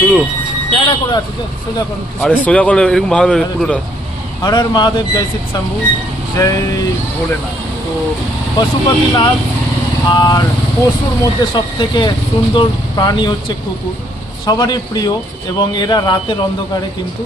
শুরু টেढ़ा করে আছে তো সোজা করুন। আরে সোজা করলে এরকম ভাবে পুরোটা। हर हर महादेव जय शिव शंभू जय भोलेनाथ। তো পশুপতিনাথ আর পশুর মধ্যে সবথেকে সুন্দর প্রাণী হচ্ছে কুকুর, সবারই প্রিয়। এবং এরা রাতের অন্ধকারে কিন্তু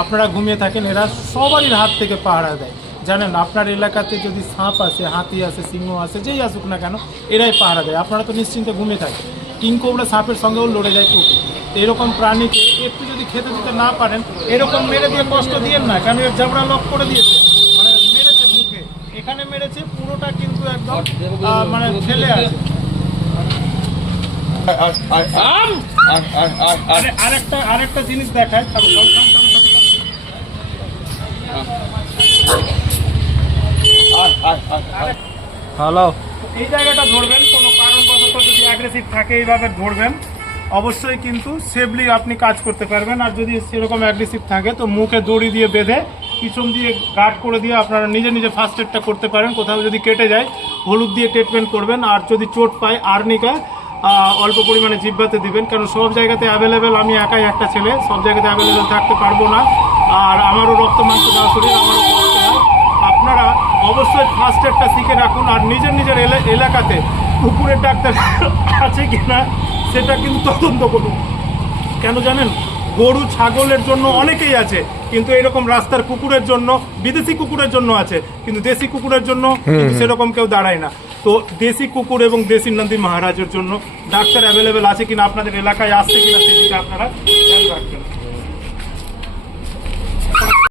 আপনারা ঘুমিয়ে থাকেন, এরা সবারই হাত থেকে পাহারা দেয়। জানেন আপনার এলাকাতে যদি সাপ আসে, হাতি আসে, সিংহ আসে, যেই আসুক না কেন এরাই পাহারা দেয়। আপনারা তো নিশ্চিন্তে ঘুমিয়ে থাকেন। কিংকোবরা সাপের সঙ্গেও লড়ে যায় কুকুর। এরকম প্রাণীকে একটু যদি খেতে দিতে না পারেন, এরকম মেরে দিয়ে কষ্ট দিয়েন না, কেন এর জাবড়া লক করে দিয়েছে, মানে মেরেছে মুখে, এখানে মেরেছে, পুরোটা কিন্তু একদম মানে ফেলে আছে। আরেকটা জিনিস দেখায়, হ্যালো এই জায়গাটা ধরবেন, কোনো কারণবশত যদি অ্যাগ্রেসিভ থাকে এইভাবে ধরবেন, অবশ্যই কিন্তু সেফলি আপনি কাজ করতে পারবেন। আর যদি সেরকম অ্যাগ্রেসিভ থাকে তো মুখে দড়ি দিয়ে বেঁধে পিছন দিয়ে গার্ড করে দিয়ে আপনারা নিজে নিজে ফার্স্ট এডটা করতে পারেন। কোথাও যদি কেটে যায় হলুদ দিয়ে ট্রিটমেন্ট করবেন। আর যদি চোট পায় আর্নিকা অল্প পরিমাণে জিহ্বাতে দিবেন, কারণ সব জায়গাতে অ্যাভেলেবেল, আমি একাই একটা ছেলে, সব জায়গাতে অ্যাভেলেবেল থাকতে পারবো না। আর আমারও রক্ত মাংস দেওয়া শরীর, আমারও কষ্ট হয়। আপনারা অবশ্যই ফার্স্ট এডটা শিখে রাখুন। আর নিজের নিজের এলাকাতে কুকুরের ডাক্তার আছে কিনা সেটা কিন্তু তদন্ত করুন। কেন জানেন, গরু ছাগলের জন্য অনেকেই আছে, কিন্তু এরকম রাস্তার কুকুরের জন্য, বিদেশি কুকুরের জন্য আছে, কিন্তু দেশি কুকুরের জন্য সেরকম কেউ দাঁড়ায় না। তো দেশি কুকুর এবং দেশি নন্দী মহারাজের জন্য ডাক্তার অ্যাভেলেবেল আছে কিনা, আপনাদের এলাকায় আসছে কিনা সেদিকে আপনারা খেয়াল রাখবেন।